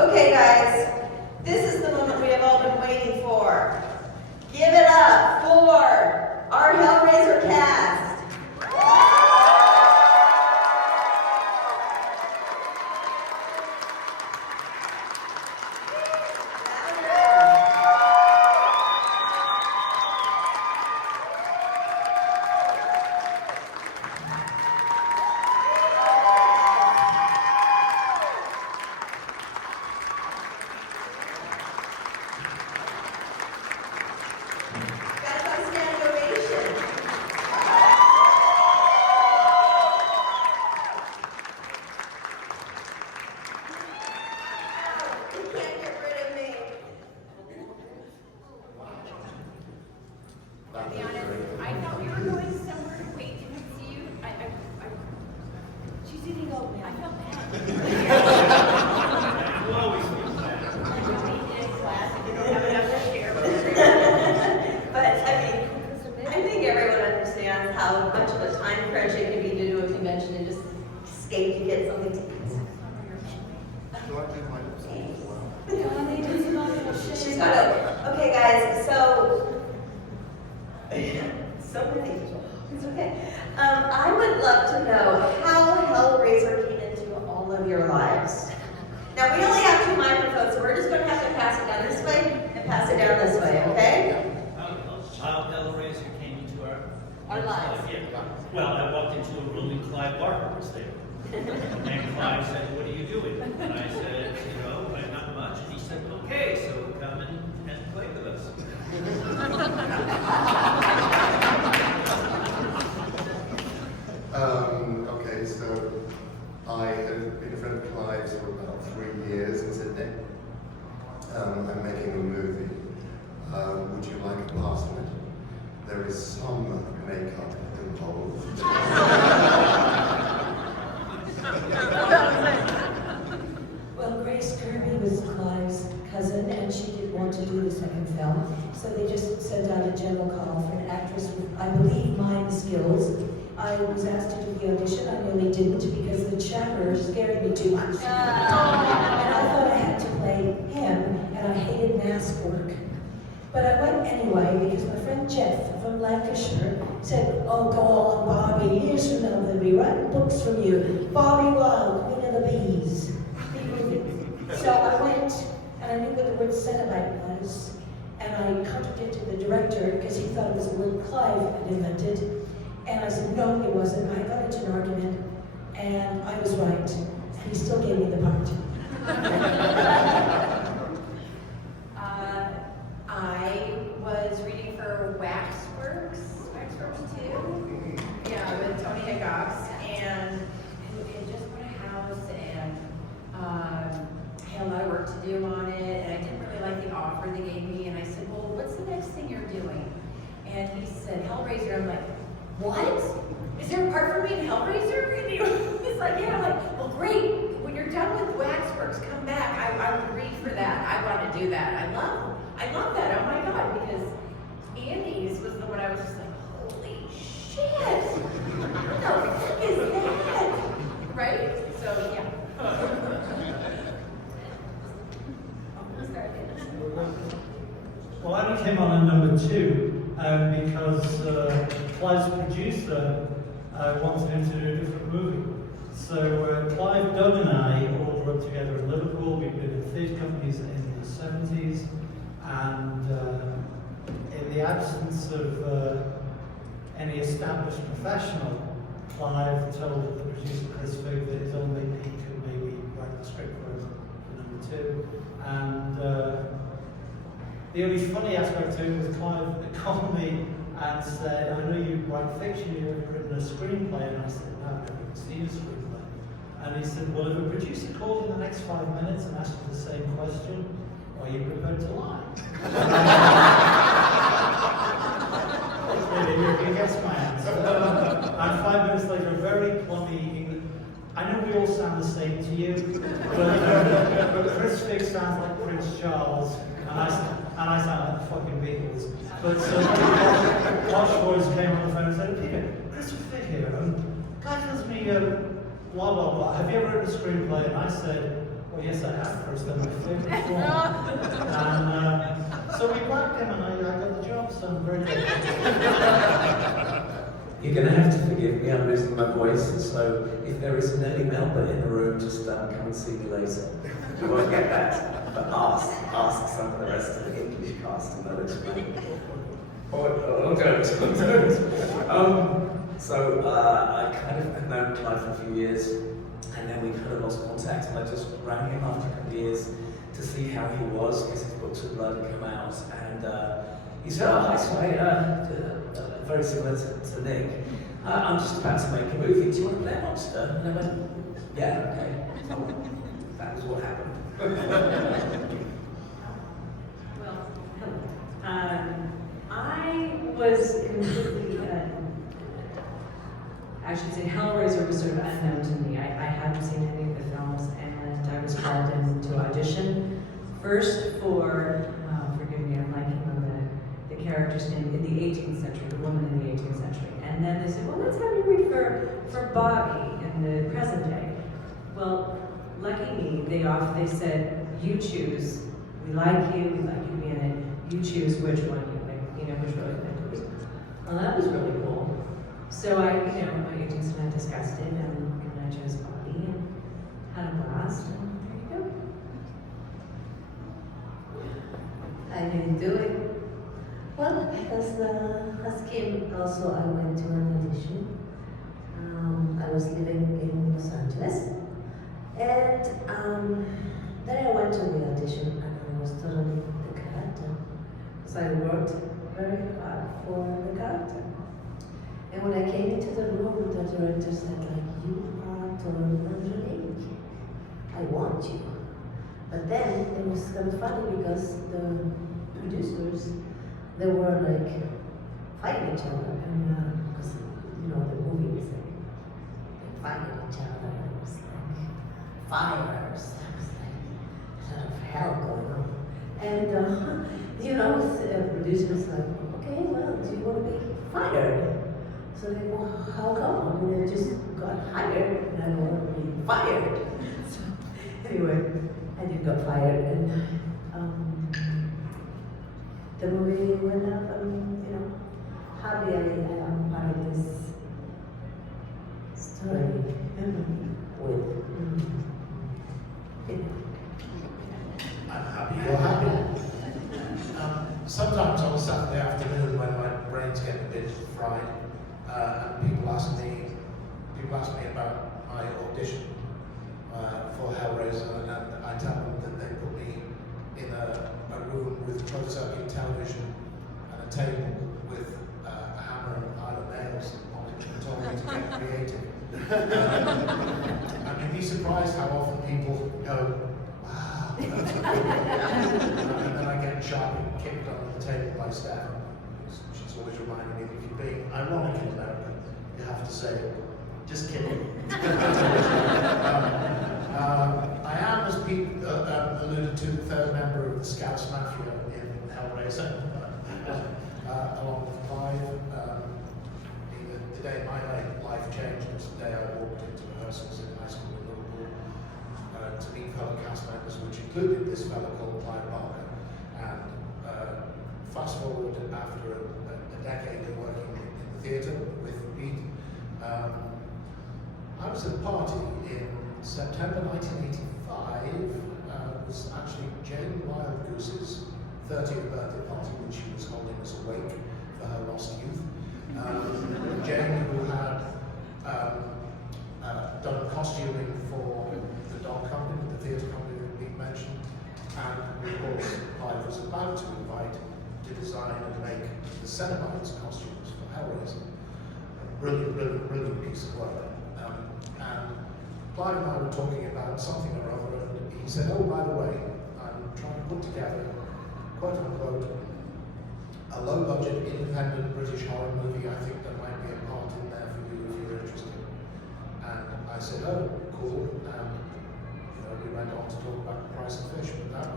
Okay, guys, this is the moment we have all been waiting for. Give it up for our Hellraiser cast. Okay, guys, so many. It's okay. I would love to know how Hellraiser came into all of your lives. Now, we only have 2 microphones, so we're just going to have to pass it down this way and pass it down this way, okay? How Hellraiser came into our lives. Yeah. Well, I walked into a room and Clive Barker was there. And Clive said, "What are you doing?" And I said, "Not much." And he said, "Okay, so come and play with us." Okay, so I had been a friend of Clive's for about 3 years in Sydney. I'm making a movie. Would you like a part in it? There is some makeup involved. Well, Grace Kirby was Clive's cousin, and she didn't want to do the second film, so they just sent out a general call for an actress with, I believe, mime skills. I was asked to do the audition. I nearly didn't because the chatter scared me too much. And I thought I had to play him, and I hated mask work. But I went anyway because my friend Jeff from Lancashire said, "Oh, go on, Bobby. Years from now, they'll be writing books from you. Bobby Wilde, Queen of the Bees." So I went, and I knew what the word Cenobite was, and I contradicted the director because he thought it was a word Clive had invented. And I said, "No, it wasn't." I got into an argument, and I was right, and he still gave me the part. I was reading for Waxworks 2, with Tony Hickox, and we had just bought a house, and I had a lot of work to do on it, and I didn't really like the offer they gave me, and I said, "Well, what's the next thing you're doing?" And he said, "Hellraiser." I'm like, "What? Is there a part for me in Hellraiser?" And he's like, "Yeah." I'm like, "Well, great. When you're done with Waxworks, come back. I would read for that. I want to do that. I love that. Oh my God, because Andy's was the one I was just like, holy shit. What the fuck is that? Right? So, yeah. Well, I only came on at number 2 because Clive's producer wanted him to do a different movie. So Clive, Doug and I all grew up together in Liverpool. We've been in theatre companies in the 70s, and in the absence of any established professional, Clive told the producer Chris Figg that his only he could maybe write the script for him for number 2. And the only funny aspect to it was Clive called me and said, "I know you write fiction, you've ever written a screenplay?" And I said, "No, I've never seen a screenplay." And he said, "Well, if a producer calls in the next 5 minutes and asks you the same question, are you prepared to lie?" You guessed my answer. And 5 minutes later, a very plummy English. I know we all sound the same to you, but Chris Figg sounds like Prince Charles, and I sound like the fucking Beatles. But posh voice came on the phone and said, "Peter, Chris Figg here. Guy tells me, blah, blah, blah. Have you ever written a screenplay?" And I said, Well, yes, I have. First, they're my favorite film. And so we blacked him, and I got the job, so I'm very grateful. You're going to have to forgive me, I'm losing my voice, so if there is an early Melba in the room, just come and see me later. You won't get that, but ask some of the rest of the English cast and they'll explain. Or don't. So I kind of had known Clive for a few years, and then we kind of lost contact, and I just rang him after a couple of years to see how he was, because his books of blood had come out, and he said, oh, hi, sorry, very similar to Nick. I'm just about to make a movie. Do you want to play a monster? And I went, yeah, okay. So that was what happened. Well, I was completely, I should say Hellraiser was sort of unknown to me. I hadn't seen any of the films, and I was called in to audition first for, forgive me, I'm blanking on the character's name, in the 18th century, the woman in the 18th century. And then they said, well, let's have you read for Bobby in the present day. Well, lucky me, they said, you choose. We like you to be in it. You choose which one which role you want to be. Well, that was really cool. So my agents and I discussed it, and I chose Bobby and had a blast, and there you go. How did you do it? Well, as Kim also, I went to an audition. I was living in Los Angeles, and then I went to the audition, and I was totally the character, because I worked very hard for the character. And when I came into the room, the director said, like, you are totally Angelique. I want you. But then it was kind of funny because the producers, they were like fighting each other, and because the movie was like fighting each other. It was like fires. There was like a lot of hell going on. And the producers like, okay, well, do you want to be fired? So they go, well, how come? I mean, I just got hired and I don't want to be fired. So anyway, I did got fired, and the movie went up, and happy I am part of this story with. I'm happy you're happy. Sometimes on a Saturday afternoon when my brains get a bit fried, and people ask me about my audition for Hellraiser, and I tell them that they put me in a room with closed circuit television and a table with a hammer and a pile of nails on it, and told me to get creative. And you'd be surprised how often people go, wow, that's a good one. And then I get sharp and kicked under the table by Steph. She's always reminding me that if you're being ironic in America, you have to say, just kidding. I am, as Pete alluded to, the third member of the Scouts Mafia in Hellraiser, along with Clive. The day my life changed was the day I walked into rehearsals in high school in Liverpool to meet fellow cast members, which included this fellow called Clive Barker. And fast forward after a decade of working in the theatre with Pete, I was at a party in September 1985. It was actually Jane Wildgoose's 30th birthday party, which she was holding as a wake for her lost youth. Jane, who had done costuming for the dog company, the theatre company that Pete mentioned, and of course Clive was about to invite to design and make the Cenobites costumes for Hellraiser. A brilliant piece of work. And Clive and I were talking about something or other, and he said, oh, by the way, I'm trying to put together, quote unquote, a low-budget, independent British horror movie. I think there might be a part in there for you if you're interested. And I said, oh, cool. And we went on to talk about The Price of Fish, but that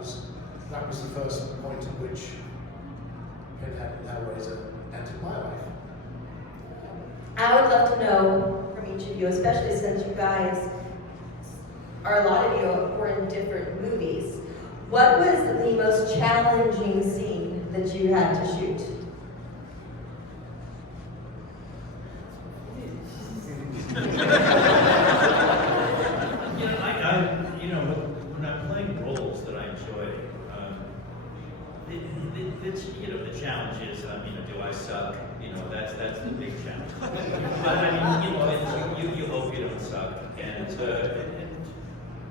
was the first point at which Pinhead and Hellraiser entered my life. I would love to know from each of you, especially since you guys or a lot of you were in different movies. What was the most challenging scene that you had to shoot? When I'm playing roles that I enjoy, the challenge is, do I suck? That's the big challenge. But you hope you don't suck.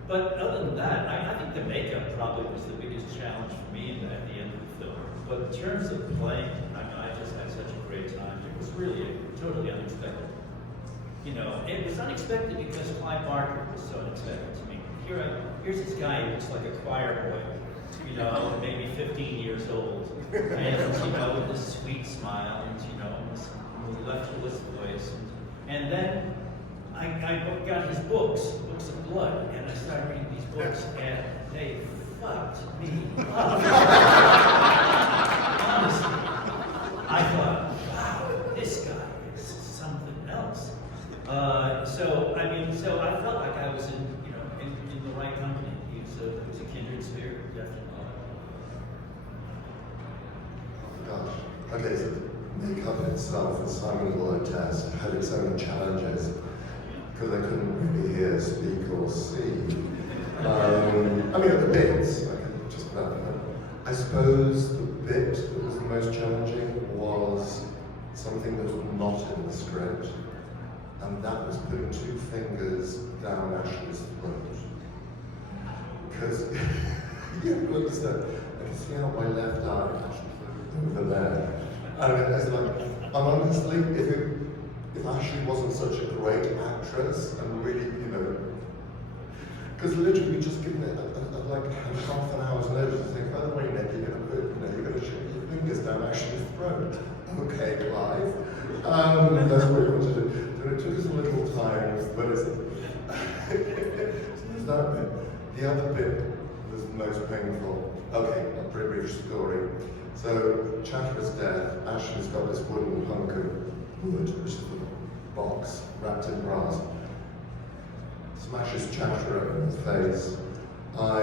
But other than that, I think the makeup probably was the biggest challenge for me at the end of the film. But in terms of playing, I just had such a great time. It was really totally unexpected. It was unexpected because Clive Barker was so unexpected to me. Here's this guy who looks like a choir boy, maybe 15 years old, and with this sweet smile, and this mellifluous voice, and then I got his books of blood, and I started reading these books, and they fucked me up. Honestly, I thought, wow, this guy is something else. So I felt like I was in the right company. He was a kindred spirit, definitely. Gosh. Okay, so makeup itself, as Simon will attest, had its own challenges because I couldn't really hear, speak, or see. At the bits, I could just about that. I suppose the bit that was the most challenging was something that was not in the script, and that was putting 2 fingers down Ashley's throat. Because, you understand, I can see out my left eye, actually, over there. And it's like, and honestly, if Ashley wasn't such a great actress, and really, because literally just given it like half an hour's notice to think, by the way, Nick, you're going to shake your fingers down Ashley's throat. Okay, Clive. That's what you want to do. So it took us a little time, but it's that bit. The other bit was the most painful. Okay, a pretty brief story. So, Chatter's death, Ashley's got this wooden hunk of wood, which is a box wrapped in brass. Smashes Chatterer in the face. I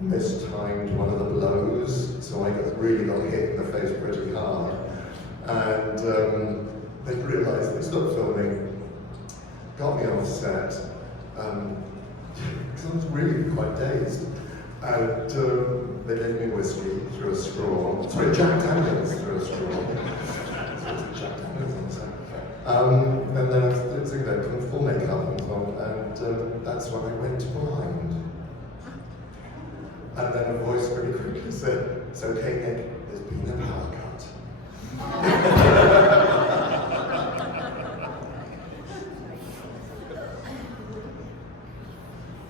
mistimed one of the blows, so I really got hit in the face pretty hard. And they realised, they stopped filming, got me off set, because I was really quite dazed. And they gave me whiskey through a straw. Sorry, Jack Daniels through a straw. Jack Daniels on set. And then I was doing that kind of full makeup and so on, and that's when I went blind. And then a voice very quickly said, "It's okay, Nick, there's been a power cut."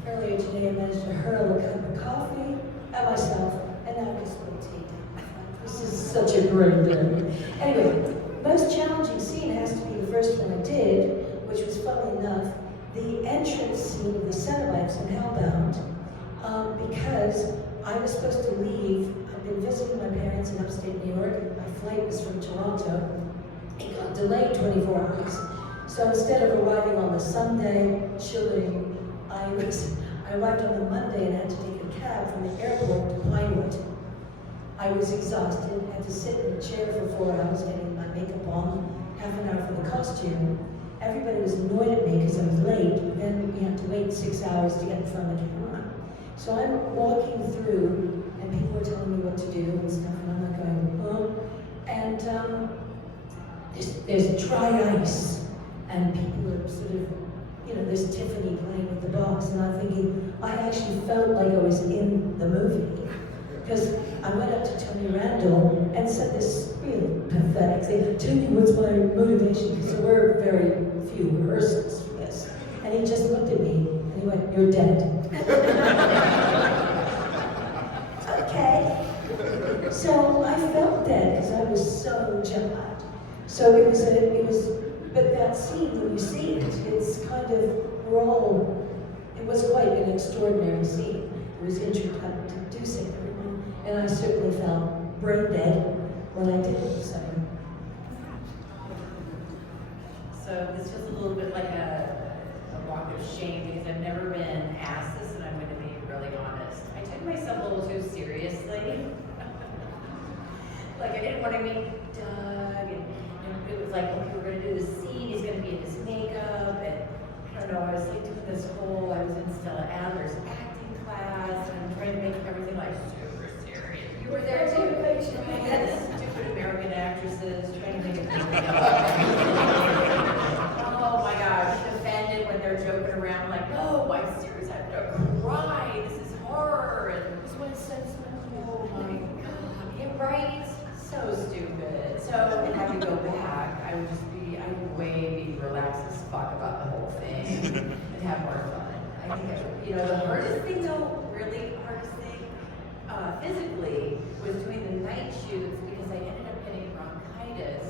Earlier today, I managed to hurl a cup of coffee at myself, and now I just want to take it. This is such a great day. Anyway, most challenging scene has to be the first one I did, which was, funnily enough, the entrance scene of the Cenobites in Hellbound, because I was supposed to leave. I'd been visiting my parents in upstate New York, and my flight was from Toronto. It got delayed 24 hours. So instead of arriving on the Sunday, chilling, I arrived on the Monday and had to take a cab from the airport to Pinewood. I was exhausted, had to sit in a chair for 4 hours getting my makeup on, half an hour for the costume. Everybody was annoyed at me because I was late, then we had to wait 6 hours to get in front of the camera. So I'm walking through, and people are telling me what to do and stuff, and I'm like going, oh. And there's dry ice, and people are sort of, there's Tiffany playing with the box, and I'm thinking, I actually felt like I was in the movie. Because I went up to Tony Randall and said this really pathetic thing, "Tell me what's my motivation?" Because there were very few rehearsals for this. And he just looked at me and he went, "You're dead." Okay. So I felt dead because I was so jet-lagged. So it was, but that scene, when you see it, it's kind of, it was quite an extraordinary scene. It was introducing everyone, and I certainly felt brain dead when I did it, So this feels a little bit like a walk of shame because I've never been asked this, and I'm going to be really honest. I took myself a little too seriously. Like, I didn't want to meet Doug, and it was like, okay, we're going to do this scene, he's going to be in his makeup, and I don't know, I was like doing this whole, I was in Stella Adler's acting class, and I'm trying to make everything like super serious. You were there too? Right? Stupid American actresses trying to make it really oh my gosh, offended when they're joking around like, no, I'm serious, I have to cry, this is horror, and this one says, oh my god, yeah, right? So stupid. So when I would go back, I would way be relaxed as fuck about the whole thing and have more fun. I think, the hardest thing though, really hardest thing, physically, was doing the night shoots because I ended up getting bronchitis.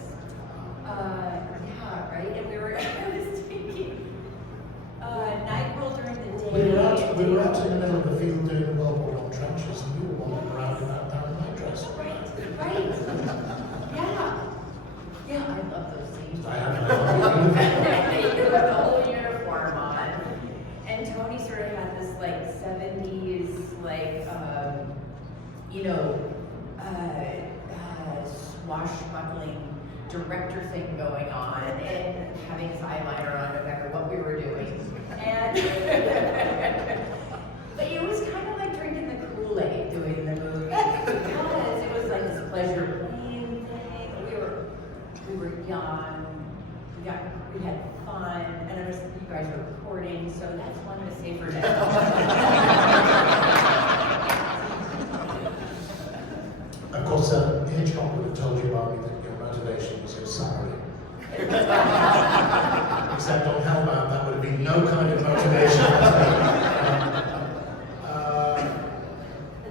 Yeah, right? And I was taking night roll during the day. We were out in the middle of the field doing the World War I trenches, and you were wandering around in that down nightdress. Right. Yeah. Yeah, I love those scenes. I have You have the whole uniform on. And Tony sort of had this like 70s, like, swashbuckling director thing going on, and having his eyeliner on no matter what we were doing. And but it was kind of like drinking the Kool-Aid doing the movie because it was like this pleasure playing thing. We were young, we had fun, and I was, you guys were recording, so that's one to say for now. Of course, Hitchcock would have told you about me that your motivation was your salary. Except on Hellbound, that would have been no kind of motivation.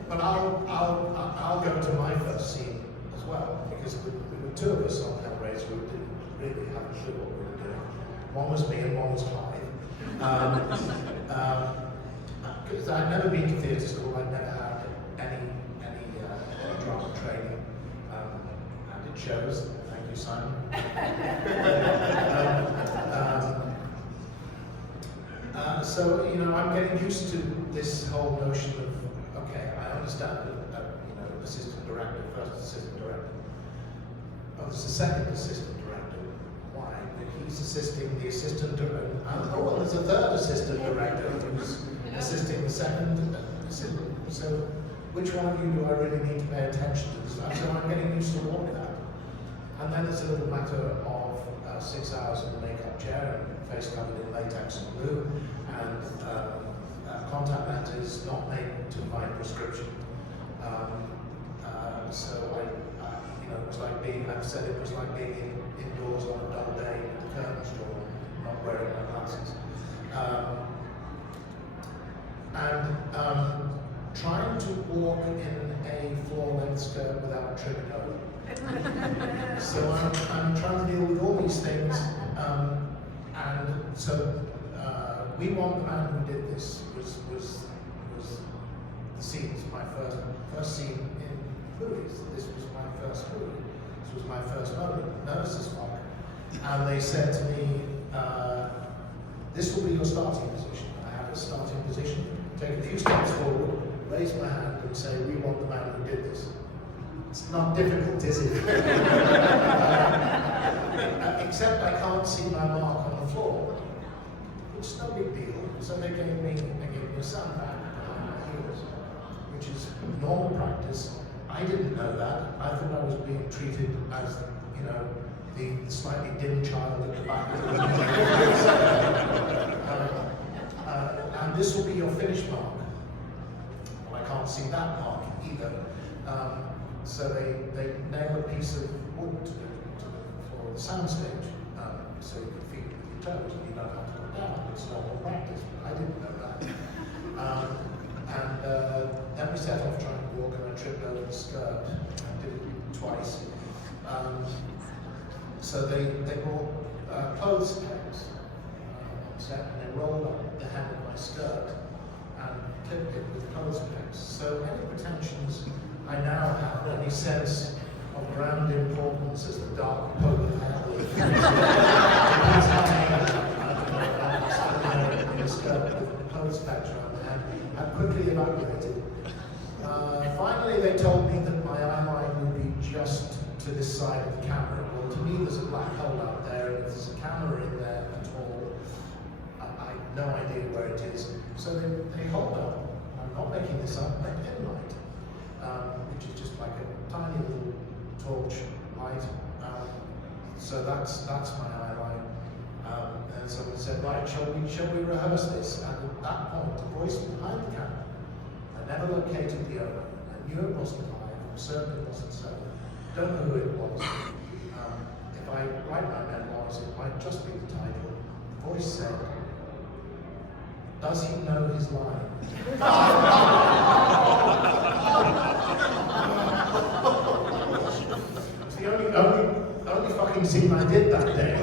But I'll go to my first scene as well, because there were two of us on Hellraiser who didn't really have a clue what we were doing. One was me and one was Clive. Because I'd never been to theatre school, I'd never had any drama training, and it shows. Thank you, Simon. So I'm getting used to this whole notion of, okay, I understand that assistant director, first assistant director. Oh, there's a second assistant director. Why? He's assisting the assistant director. Oh, well, there's a third assistant director who's assisting the second assistant. So which one of you do I really need to pay attention to? So I'm getting used to all of that. And then it's a little matter of 6 hours in the makeup chair and face covered in latex and glue, and contact lenses not made to my prescription. So it was like being, I've said it was like being indoors on a dull day with the curtains drawn, not wearing my glasses. And trying to walk in a floor-length skirt without tripping over. So I'm trying to deal with all these things, and so We Want the Man Who Did This was the scene. It's my first scene in movies. This was my first movie. This was my first moment, nervous as fuck. And they said to me, this will be your starting position. I have a starting position. Take a few steps forward, raise my hand and say, we want the man who did this. It's not difficult, is it? Except I can't see my mark on the floor, which is no big deal. So they gave me a sandbag behind my heels, which is normal practice. I didn't know that. I thought I was being treated as, the slightly dim child at the back of the and this will be your finish mark. Well, I can't see that mark either. So they nail a piece of wood to the floor of the soundstage, so you can feel it with your toes and you don't have to go down. It's normal practice, but I didn't know that. Then we set off trying to walk, and I tripped over the skirt. I did it twice. So they brought clothes pegs on set, and they rolled up the hem of my skirt and clipped it with clothes pegs. So any pretensions I now have, any sense of grand importance as the dark poke of hell, skirt with a clothes patch around the hand had quickly evaporated. Finally, they told me that my eyeline would be just to this side of the camera. Well, to me, there's a black hole out there, and if there's a camera in there at all, I have no idea where it is. So they hold up. I'm not making this up. A pin light, which is just like a tiny little torch light. So that's my eyeline. And someone said, right, shall we rehearse this? And at that point, a voice behind the camera, I never located the owner. I knew it wasn't I, I'm certain it wasn't so. Don't know who it was. If I write my memoirs, it might just be the title. The voice said, does he know his line? It's the only fucking scene I did that day.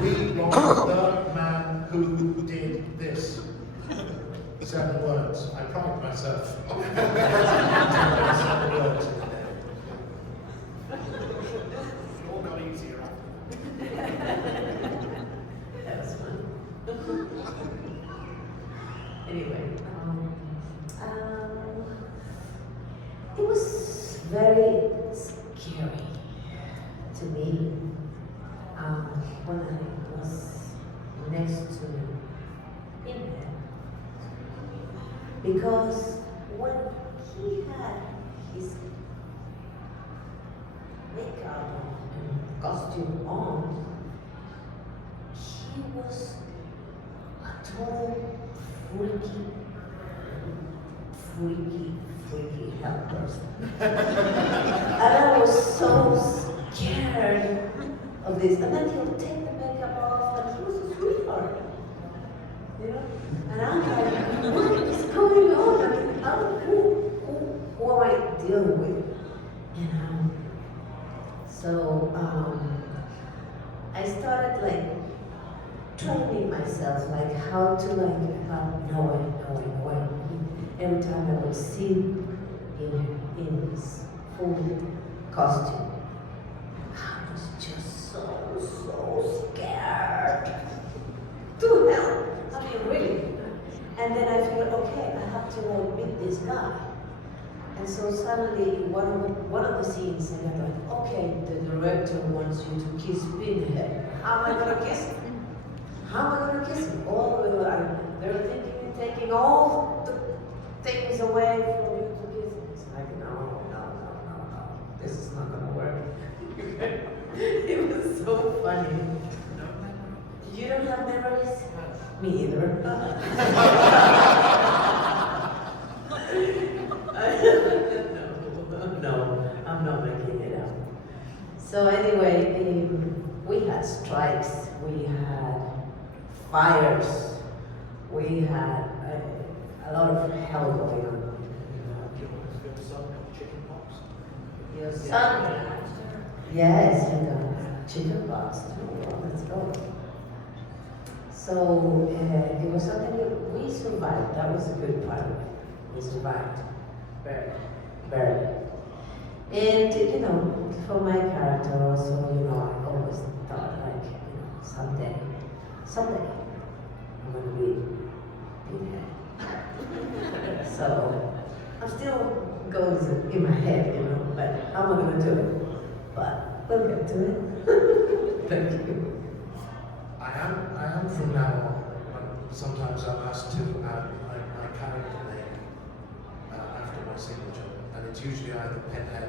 We lost the man who did this. 7 words. I pride myself. 7 words. It all got easier That was fun. Anyway, It was very scary to me when I was next to him, because when he had his makeup and costume on, he was a total freaky hell person. And I was so scared of this. And then he'll take the makeup off, and he was a sweetheart. You know? And I'm like, what is going on? I mean, who am I dealing with? You know? So, I started like training myself, like how to know. Every time I would see in his full costume, I was just so scared to hell. I mean, really. And then I figured, okay, I have to meet this guy. And so suddenly, one of the scenes, I got like, okay, the director wants you to kiss Pinhead. How am I going to kiss him? How am I going to kiss him? They're thinking of taking all the things away from you to kiss him. It's like, no. This is not going to work. It was so funny. You don't have memories? Me either. No, I'm not making it up. So anyway, we had strikes, we had fires, we had a lot of hell going on. Your son? Yes, you got chicken pox too. Well, let's go. So it was something that we survived. That was a good part of it. We survived. Barely. And for my character also, I always thought someday, I'm gonna be Pinhead. So I'm still going in my head, but how am I gonna do it? But we'll get to it. Thank you. I am from now on, when sometimes I'm asked to add my character name after my signature, and it's usually either Pinhead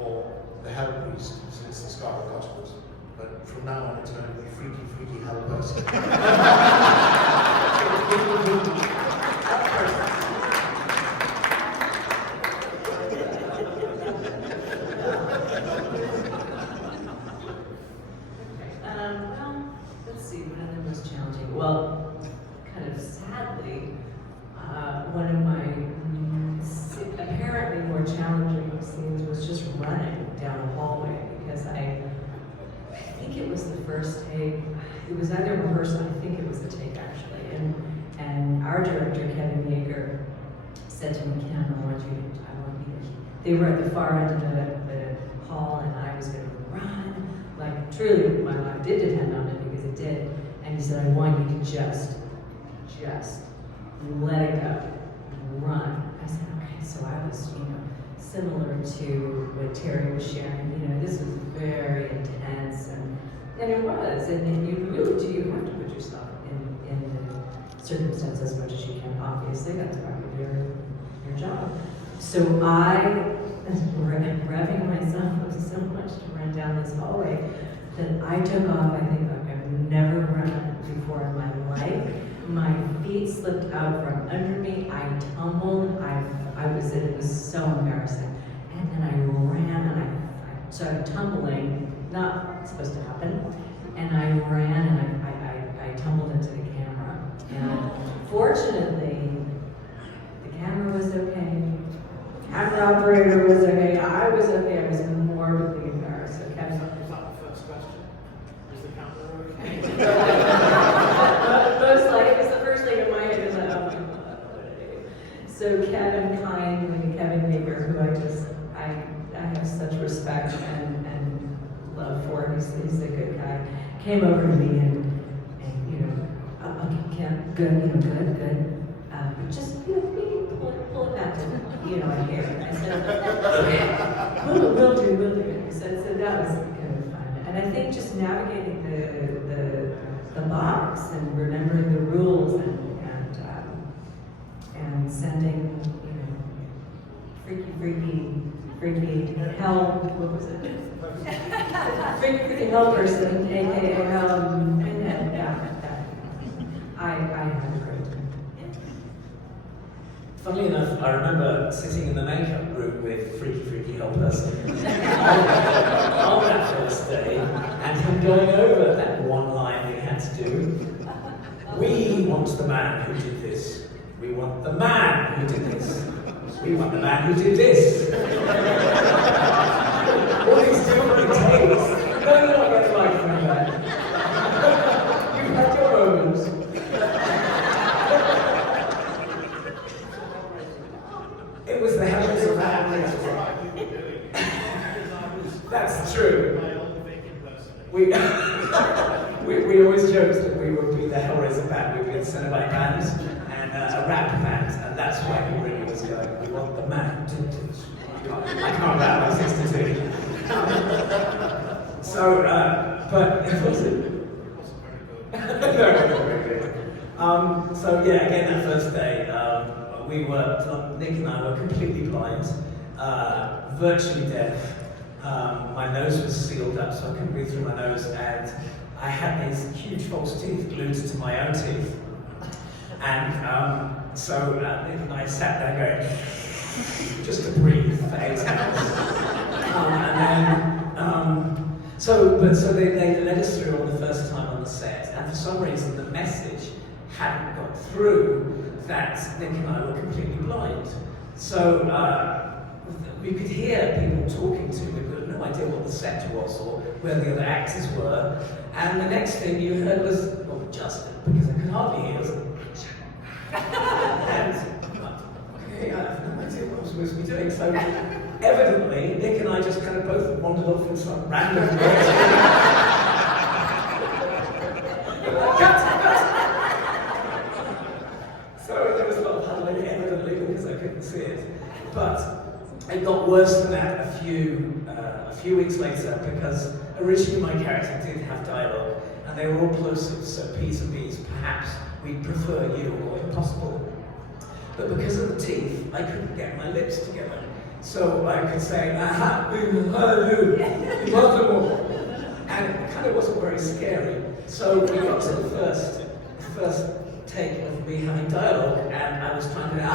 or the Hell Priest, since the Scarlet Gospels. But from now on, it's going to be Freaky Hell Person. Let's see, what other was challenging? Well, kind of sadly, one of my apparently more challenging scenes was just running down a hallway, because I think it was the first take. It was either rehearsal, I think it was the take actually, and our director, Kevin Yeager, said to me, Ken, I want you to, they were at the far end of the hall, and I was going to run, like truly my life did depend on it, because it did, and he said, I want you to just just let it go, run. I said, okay, so I was, similar to what Terry was sharing. This was very intense, and it was. And you really do. You have to put yourself in the circumstance as much as you can. Obviously, that's part of your job. So I was revving myself up so much to run down this hallway that I took off. I think like I've never run before in my life. My feet slipped out from under me. I tumbled. It was so embarrassing. And then I ran and I started tumbling, not supposed to happen. And I ran and I tumbled into the camera. And fortunately, the camera was okay. Camera operator was okay. I was okay. I was morbidly embarrassed. So Kevin. Is that the first question? Is the camera okay? Most likely, it was the first thing in my head. Is like, oh my God, what did I do? So Kevin Baker, who I have such respect and love for. He's a good guy. Came over to me and okay, good. Just pull it back to a hair. I said, we'll do. So that was kind of fun. And I think just navigating the box and remembering the rules and sending freaky hell, what was it? freaky hell person, aka Pinhead. I had a great time. Funnily enough, I remember sitting in the makeup room with freaky hell person on that first day, and him going over that one line we had to do. We want the man who did this. We want the man who did this. We want the man who did this. All these different takes. No, you're not going to like from that. You've had your moments. It was the Hellraiser man. That's true. We always joked that we would be the Hellraiser band. We'd be the Cenobite band and a rap band, and that's why we really was going. We want the man to do this. I can't rap, I'm 62. So, but was it? Very good. So yeah, again that first day, Nick and I were completely blind, virtually deaf. My nose was sealed up, so I couldn't breathe through my nose, and I had these huge false teeth glued to my own teeth. And so Nick and I sat there going, just to breathe for 8 hours. So they led us through on the first time on the set, and for some reason the message hadn't got through that Nick and I were completely blind. So we could hear people talking to, we had no idea what the set was or where the other actors were, and the next thing you heard was, well, Justin, because I could hardly hear, was, and okay, I have no idea what I'm supposed to be doing. So evidently, Nick and I just kind of both wandered off in some random direction. So there was a lot of huddling, evidently, because I couldn't see it. But it got worse than that a few weeks later, because originally my character did have dialogue, and they were all plosives, so P's and B's, perhaps, we'd prefer you, or impossible. But because of the teeth, I couldn't get my lips together. So I could say, aha, impossible. And it kind of wasn't very scary. So we got to the first take of me having dialogue, and I was trying to, I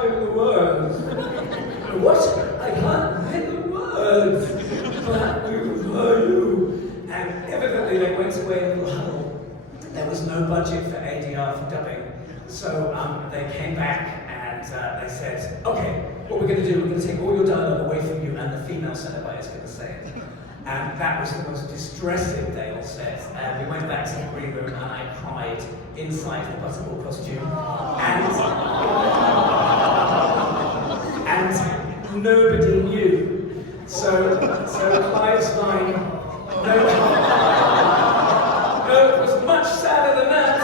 can't do the words. What? I can't say the words. But you. And evidently they went away in a little huddle. There was no budget for ADR for dubbing. So they came back and they said, okay, what we're going to do, we're going to take all your dialogue away from you, and the female Cenobite is going to say it. And that was the most distressing day on set. And we went back to the green room and I cried inside the butterball costume. And nobody knew. So Clive's line, no, it was much sadder than that.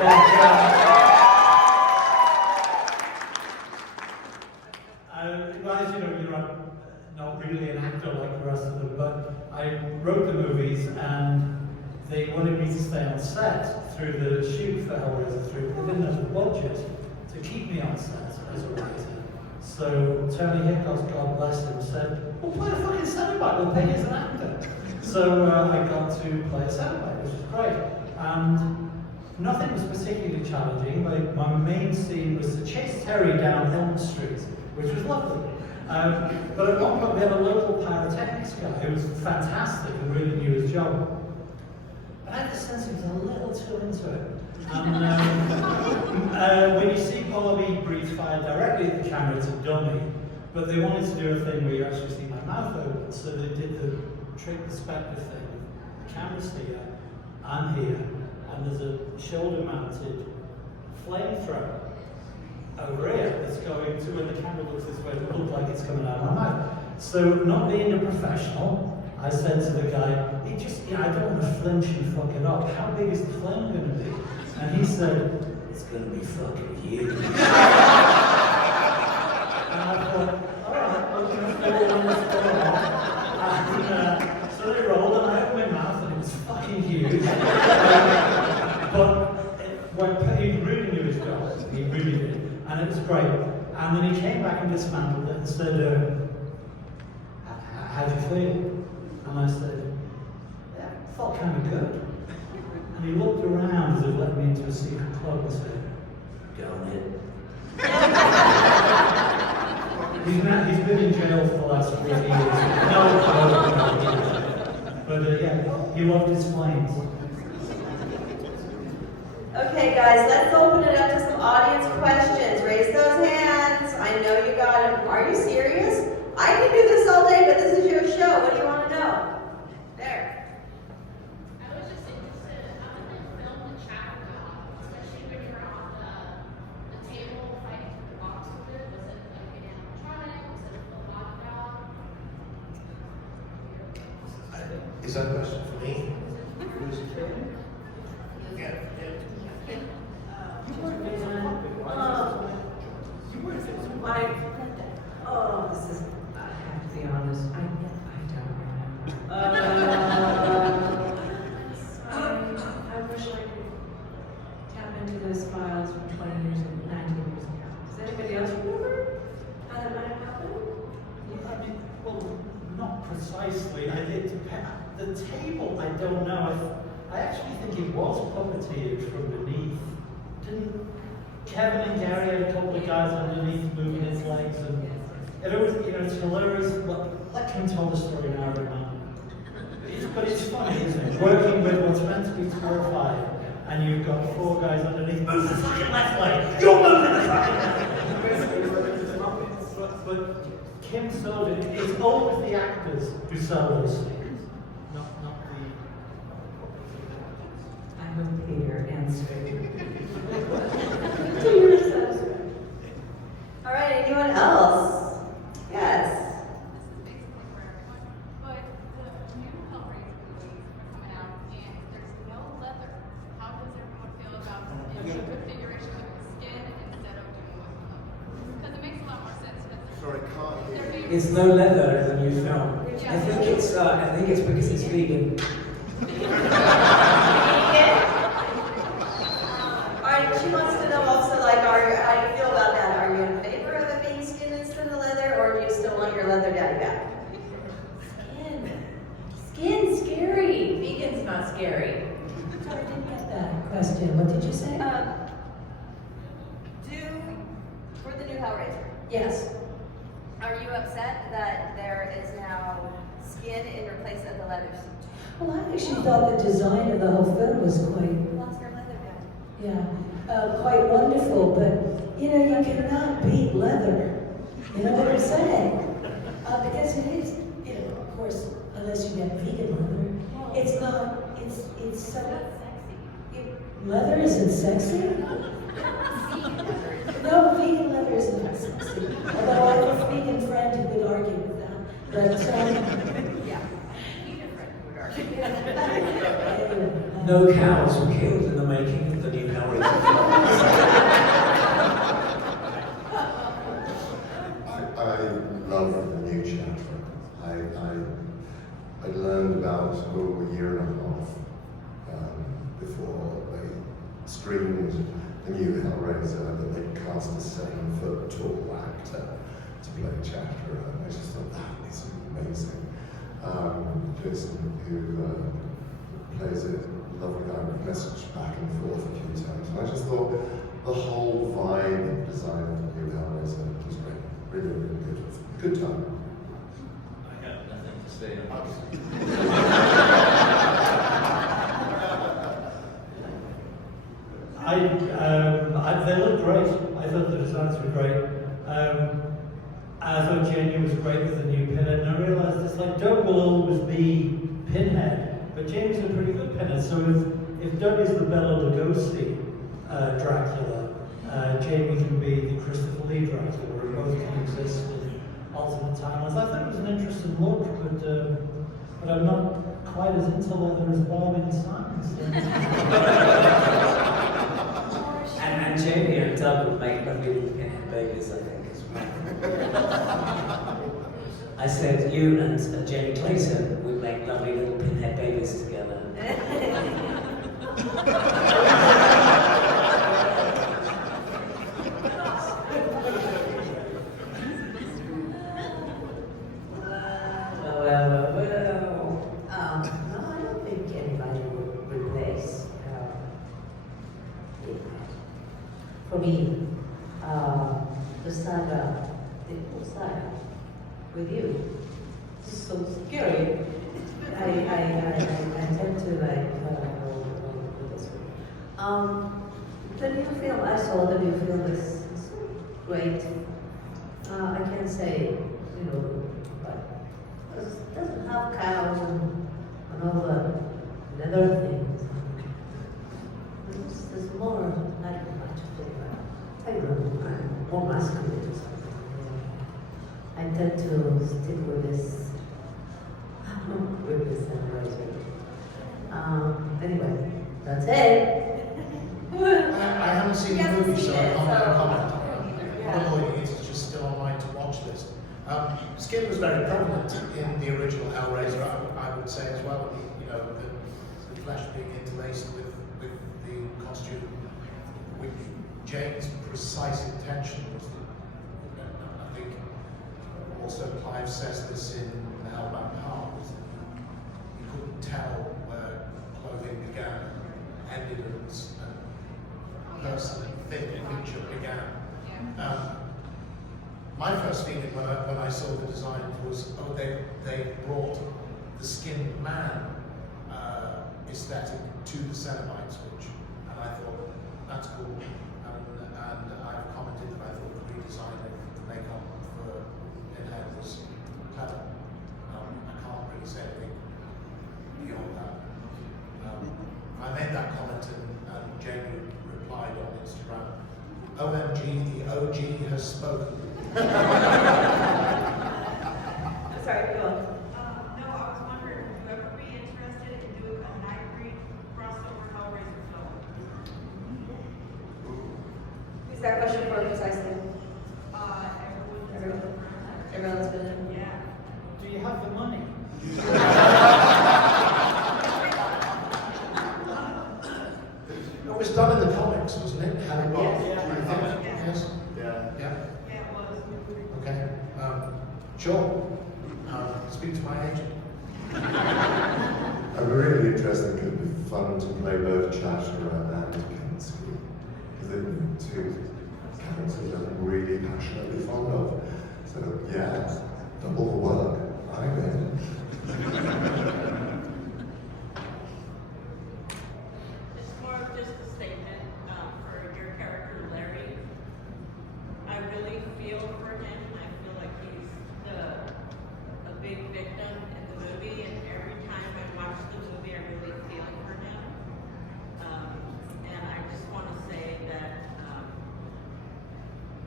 Well, as you know, you're not really an actor like the rest of them, but I wrote the movies and they wanted me to stay on set through the shoot for Hellraiser 3, but they didn't have the budget to keep me on set as a writer. So Tony Hickos, God bless him, said, well, play a fucking Cenobite, we'll pay you as an actor. So I got to play a Cenobite, which was great. And nothing was particularly challenging. My main scene was to chase Terry down Elm Street, which was lovely. But at one point we had a local pyrotechnics guy who was fantastic and really knew his job. But I had the sense he was a little too into it. And when you see Bobby breathe fire directly at the camera, it's a dummy. But they wanted to do a thing where you actually see my mouth open, so they did the trick perspective thing. The camera's here, I'm here, and there's a shoulder-mounted flamethrower over here that's going to, when the camera looks this way, it looks like it's coming out of my mouth. So, not being a professional, I said to the guy, I don't want to flinch and fuck it up. How big is the flame going to be? And he said, it's going to be fucking huge. And I thought, alright, well, let's go on this and so they rolled and I opened my mouth and it was fucking huge. But he really knew his job, he really did. And it was great. And then he came back and dismantled it and said, how do you feel? And I said, yeah, it felt kind of good. And he looked around as if let me into a secret club and said, go on in. He's been in jail for the last 40 years. No. But yeah, he loved his flames. Okay, guys, let's open it up to some audience questions. Raise those hands. I know you got them. Are you serious? I can do this all day, but this is your show. What do you want to know? There. I was just interested, how did they film the chapter dog, especially when you were on the table fighting through the box with it? Was it like an animatronic? Was it a full body dog? Is that a question for me? This is, I have to be honest, I don't remember. I wish I could tap into those files from 20 years and 19 years ago. Does anybody else remember how that might have happened? Well, not precisely. I did the table, I don't know. I actually think it was puppeteered from beneath. Didn't Kevin and Gary had a couple of guys underneath moving his legs, and it was, it's hilarious. Let Kim tell the story now, but it's funny, isn't it? Working with what's meant to be terrifying, and you've got 4 guys underneath. Move the fucking left leg. You're moving the fucking left leg. But Kim sold it. It's always the actors who sell those things, not the. I hope Peter answered. All right, anyone else? Yes. This is basically for everyone, but the new Hellraiser movies are coming out and there's no leather. How does everyone feel about the configuration with the skin instead of doing with leather? Because it makes a lot more sense. Sorry, can't hear. It's no leather in the new film. I think it's because it's vegan. Alright, she wants to know also, like, how do you feel about that? Are you in favor of it being skin instead of leather, or do you still want your leather daddy back? Skin's scary. Vegan's not scary. Sorry, I didn't get that question. What did you say? For the new Hellraiser, Yes. are you upset that there is now skin in place of the leather suit? Well, I actually thought the design of the whole film was quite, Lost our leather guy. quite wonderful, but you cannot beat leather. You know what I'm saying? Because it is, of course, unless you get vegan leather, it's not, it's so. Leather isn't sexy? No, vegan leather is not sexy. Although I have a vegan friend who would argue with that. But, No cows were killed in the making of the new Hellraiser. brilliant. The new Hellraiser, that they cast a 7-foot-tall actor to play Chatterer. I just thought that is amazing. Jason, who plays a lovely guy, with messaged back and forth a few times. And I just thought the whole vibe and design of the new Hellraiser was great. Really, really good. Good time. I got nothing to say on this. They look great. I thought the designs were great. I thought Jamie was great with the new Pinhead, and I realised it's like Doug will always be Pinhead, but Jamie's a pretty good Pinhead. So if Doug is the Bela Lugosi Dracula, Jamie can be the Christopher Lee Dracula, or both can exist in alternate timelines. I thought it was an interesting look, but I'm not quite as into leather as Bob in science. And Jamie and Doug would make lovely little pinhead babies, I think, as well. I said you and Jamie Clayton would make lovely little pinhead babies together. No, I don't think anybody would replace for me, the saga, the whole saga, with you. It's so scary. I tend to like go this way. The new film, I saw the new film is great. I can say, but it doesn't have cows and all the leather things. There's more, I don't know how to say that. I don't know, I'm more masculine or something. I tend to stick with this Hellraiser. Anyway, that's it. I haven't seen the Yes, movie, so I seen it, can't so- comment. Yeah. Although it's just still online to watch this. Skin was very prevalent in the original Hellraiser, I would say as well. The flesh being interlaced with the costume, which Jane's precise intention was. I think also Clive says this in The Hellbound Heart, was that you couldn't tell where clothing began, ended, and person, thing, creature began. My first feeling when I saw the design was, they brought the skinned man aesthetic to the Cenobites, and I thought that's cool. And I've commented that I thought the redesign of the makeup for Pinhead was clever. I can't really say anything beyond that. I made that comment and Jamie replied on Instagram, OMG, the OG has spoken. I'm sorry, go on. No, I was wondering, would you ever be interested in doing a Nightbreed crossover Hellraiser film? Who's that question for precisely? Everyone. Everyone's been in. Yeah. Do you have the money? It was done in the comics, wasn't it? Harry Potter? Yes. Yes. Yeah. Yeah. Yeah, it was. Okay. Sure. Speak to my agent. I'm really interested. It could be fun to play both Chatterer and Kinski, because they're two characters I'm really passionately fond of. So yeah, double the work. I'm in. It's more of just a statement for your character, Larry. I really feel for him. I feel like he's a big victim in the movie, and every time I watch the movie, I really feel for him. And I just want to say that,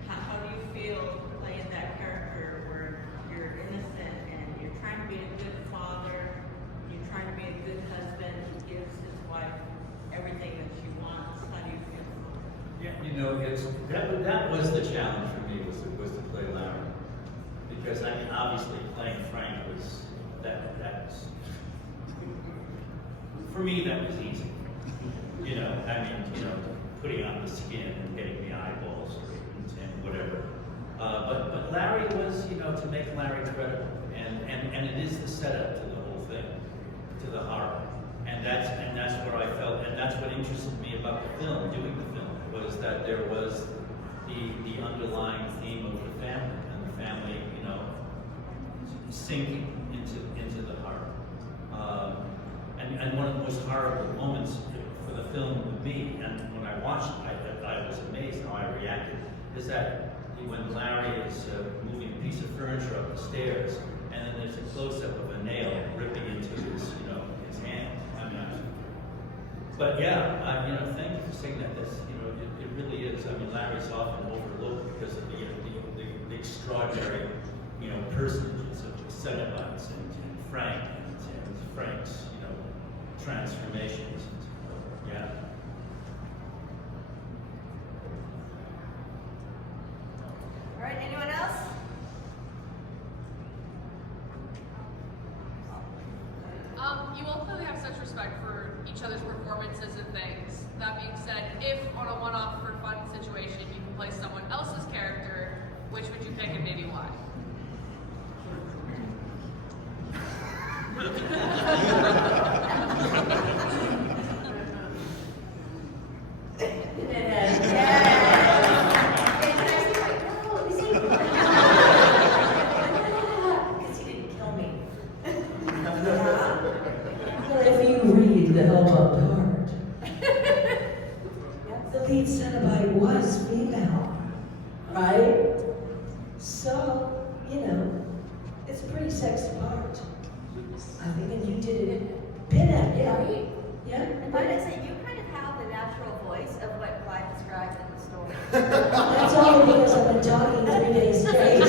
how do you feel playing that character where you're innocent and you're trying to be a good father, you're trying to be a good husband, he gives his wife everything that she wants? How do you feel? Yeah, that was the challenge for me, was to play Larry, because I mean, obviously playing Frank was that's for me that was easy. putting on the skin and getting the eyeballs and whatever. But Larry was, to make Larry credible, and it is the setup to the whole thing, to the horror, and that's where I felt, and that's what interested me about the film, doing the film, was that there was the underlying theme of the family, and the family, sinking into the horror. And one of the most horrible moments for the film with me, and when I watched it, I was amazed how I reacted, is that when Larry is moving a piece of furniture up the stairs, and then there's a close-up of a nail ripping into his, his hand. But yeah, thank you for saying that. This, it really is. Larry's often overlooked because of the extraordinary, personages of the Cenobites and Frank and Frank's, transformations. Yeah. All right, anyone else? You all clearly have such respect for each other's performances and things. That being said, if on a one-off for fun situation you can play someone else's character, which would you pick and maybe why? Because he didn't kill me. Well, if you read the Hellbound part, the lead Cenobite was female, right? So, it's a pretty sexy part. I think, and you did it. Pinhead, yeah. Right. Yeah. And might I say, you kind of have the natural voice of what Clive described in the story. That's only because I've been talking 3 days straight.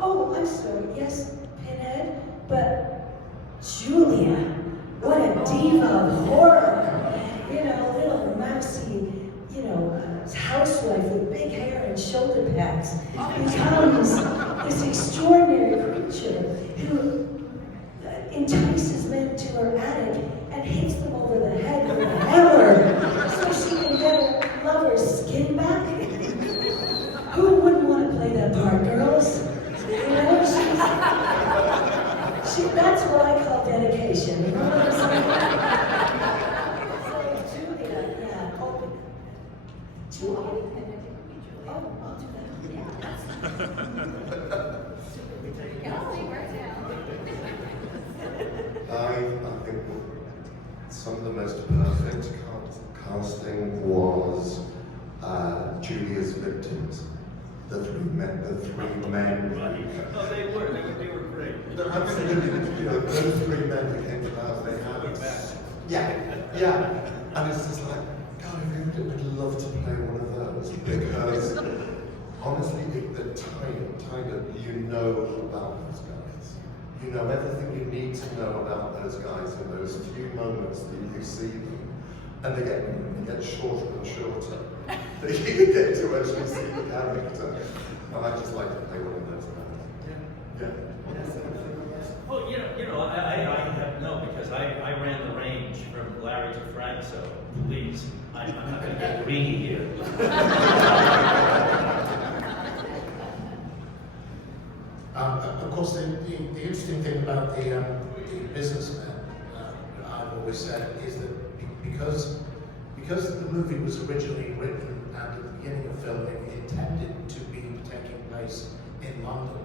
Oh, I'm sorry. Yes, Pinhead, but Julia, what a diva of horror. Little mousy, housewife with big hair and shoulder pads becomes this extraordinary creature who entices men to her attic and hits them over the head with a hammer so she can get her lover's skin back. Who wouldn't want to play that part, girls? That's what I call dedication. You know what I'm saying? So, Julia, yeah, open. Julia? Oh, I'll do I think some of the most perfect casting was Julia's victims. The three men. Oh, they were great. Those three men who came to the house, they had. Yeah. And it's just like, God, I would love to play one of those because honestly, the time that you know about those guys, you know everything you need to know about those guys in those few moments that you see them, and they get shorter and shorter. You get to actually see the character, and I just like to play one of those guys. Yeah. Well, I have no, because I ran the range from Larry to Frank, so please, I'm not going to get greedy here. Of course, the interesting thing about the businessmen, I've always said, is that because the movie was originally written and at the beginning of filming intended to be taking place in London,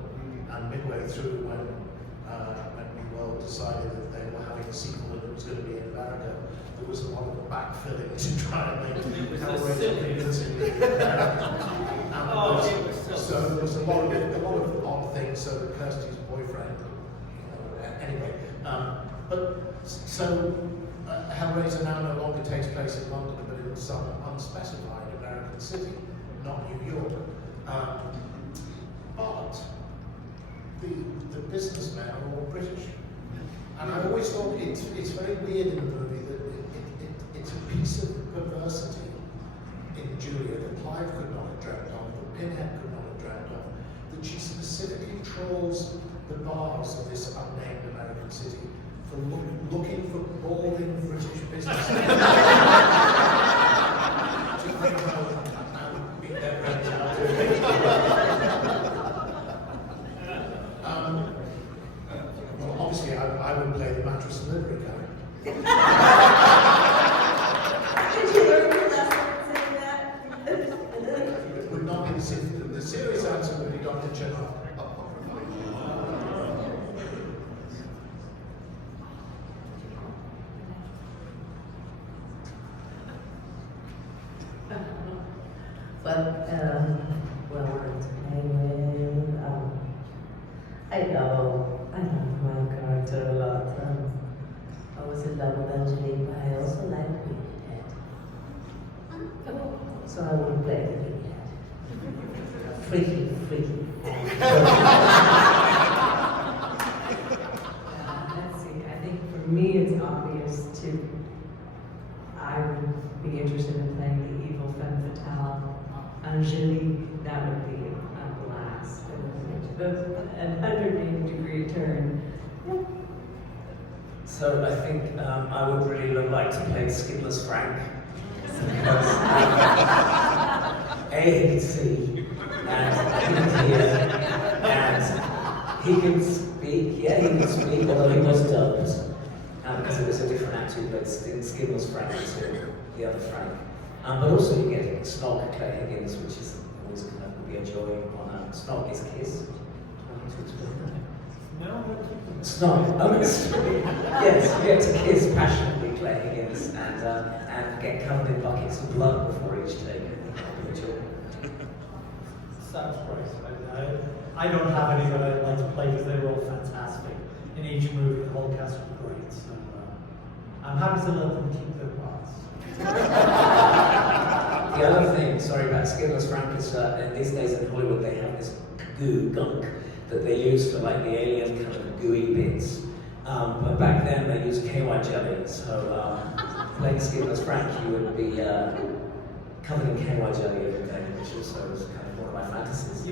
and midway through when we all decided that they were having a sequel and it was going to be in America, there was a lot of backfilling to try and make Hellraiser convincingly so there was a lot of odd things. So that Kirsty's boyfriend, anyway. Hellraiser now no longer takes place in London, but in some unspecified American city, not New York. But the businessmen are all British. And I always thought it's very weird in the movie that it's a piece of perversity in Julia that Clive could not have dreamt of, that Pinhead could not have dreamt of, that she specifically trolls the bars of this unnamed American city looking for balding British businessmen. Do you think that would be never ends out doing? Well, obviously, I would play the mattress delivery guy. Did you learn your lesson saying that? It would not be the serious answer would be Dr. General. Well, anyway, I love my character a lot. I was in love with Angelique, but I also like being dead. So I would play the big head. Freaky. Let's see, I think for me it's obvious too. I would be interested in playing the evil femme fatale. Angelique, that would be a blast. An 180-degree turn. Yeah. So I think I would really like to play Skinless Frank. Because A, he can see, and he can hear, and he can speak. Yeah, he can speak, although he was dubbed. Because it was a different actor who played Skinless Frank to the other Frank. But also you get Snog, Claire Higgins, which is always going to be a joy on Snog is Kiss. Snog. Oh, yes, you get to kiss passionately Claire Higgins and get covered in buckets of blood before each take. I think that'll be a joy. Sounds great. I don't have any that I'd like to play because they were all fantastic. In each movie, the whole cast was great. So I'm happy to let them keep their parts. The other thing, sorry about Skinless Frank, is in these days in Hollywood they have this gunk that they use for like the alien kind of gooey bits. But back then they used KY jelly, so playing Skinless Frank you would be covered in KY jelly every day, which also was kind of one of my fantasies. Do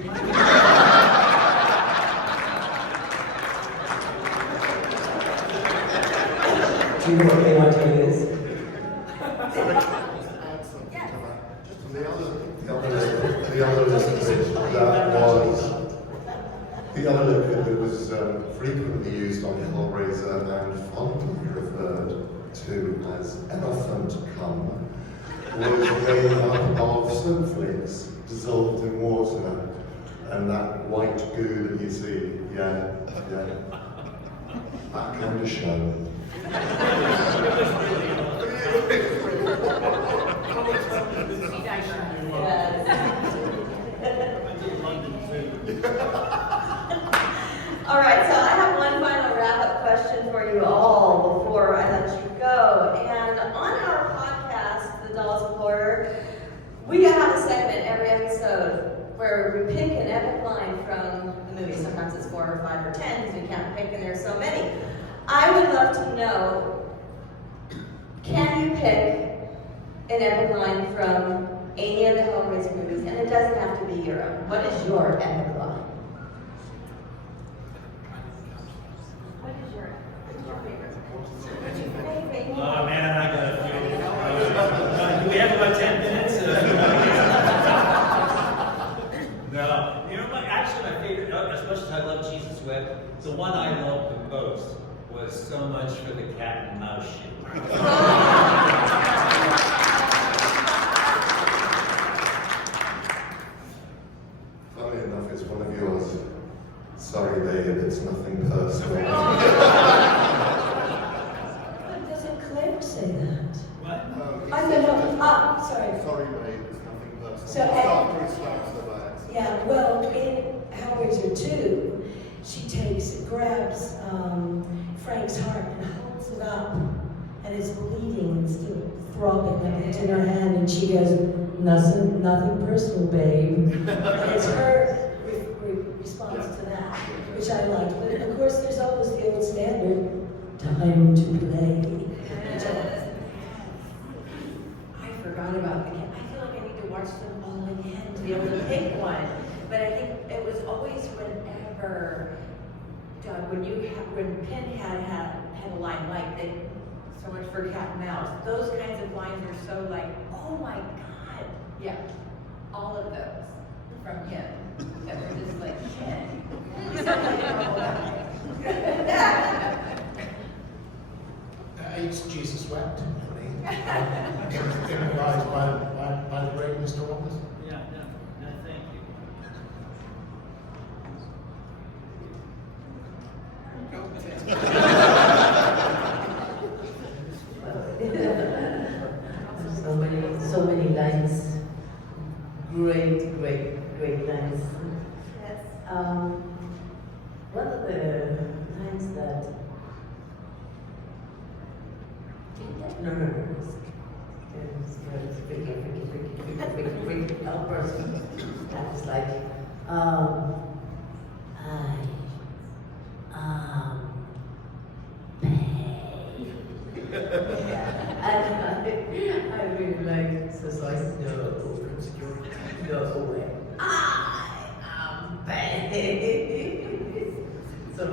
you know what KY jelly is? The other liquid that was frequently used on Hellraiser and fondly referred to as elephant cum was made up of snowflakes dissolved in water, and that white goo that you see, yeah, that kind of show. All right, so I have one final wrap-up question for you all before I let you go. And on our podcast, The Dolls of Horror, we have a segment every episode where we pick an epic line from the movie. Sometimes it's 4 or 5 or 10 because we can't pick, and there's so many. I would love to know, can you pick an epic line from any of the Hellraiser movies? And it doesn't have to be your own. What is your epic line? Oh man, I got a few. Do we have about 10 minutes? No. You know, actually my favorite, as much as I love Jesus Wept, the one I loved the most was So Much for the Cat and Mouse shit. Funny enough, it's one of yours. Sorry, babe, it's nothing personal. Doesn't Claire say that? What? I don't know. Sorry. Sorry, babe, it's nothing personal. So, Just after it slaps the back. Yeah, well, in Hellraiser 2, she grabs Frank's heart and holds it up, and it's bleeding and still throbbing like it's in her hand, and she goes, nothing personal, babe. And it's her response to that, which I like. But of course, there's always the old standard, time to play. I forgot about the cat. I feel like I need to watch them all again to be able to pick one. But I think it was always whenever, Doug, when Penn had had a line like that, so much for cat and mouse. Those kinds of lines were so like, oh my God. Yeah, all of those from him that were just like, shit. It's Jesus wept, immortalized by the great Mr. Roberts. Yeah, thank you. So many lines. Great lines. Yes. One of the lines that it's freaking helpers. And it's like, and I really like, so I said, no way. I am paid. So,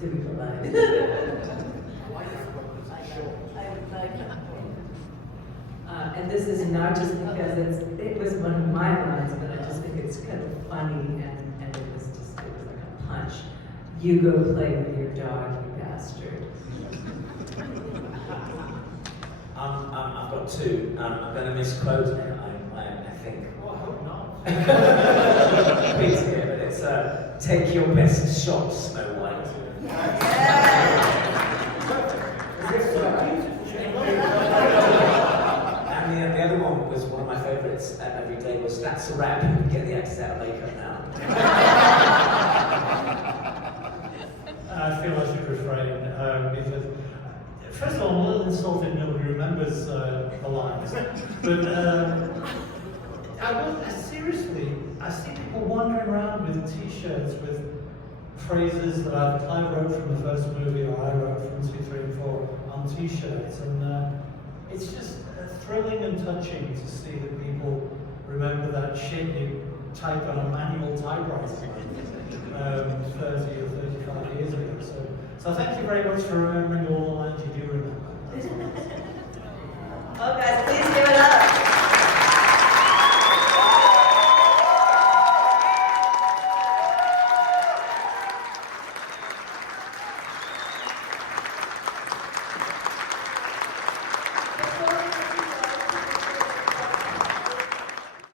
typical line. And this is not just because it was one of my lines, but I just think it's kind of funny and it was like a punch. You go play with your dog, you bastard. I've got two. I'm going to misquote it, I think. Well, I hope not. Please hear, but it's take your best shot, Snow White. And the other one was one of my favourites every day was that's a wrap. Get the actors out of makeup now. I feel I should refrain because, first of all, I'm a little insulted nobody remembers the lines. But seriously, I see people wandering around with T-shirts with phrases that I wrote from the first movie or I wrote from 2, 3, and 4 on T-shirts, and it's just thrilling and touching to see that people remember that shit you typed on a manual typewriter 30 or 35 years ago. So thank you very much for remembering all the lines you do remember.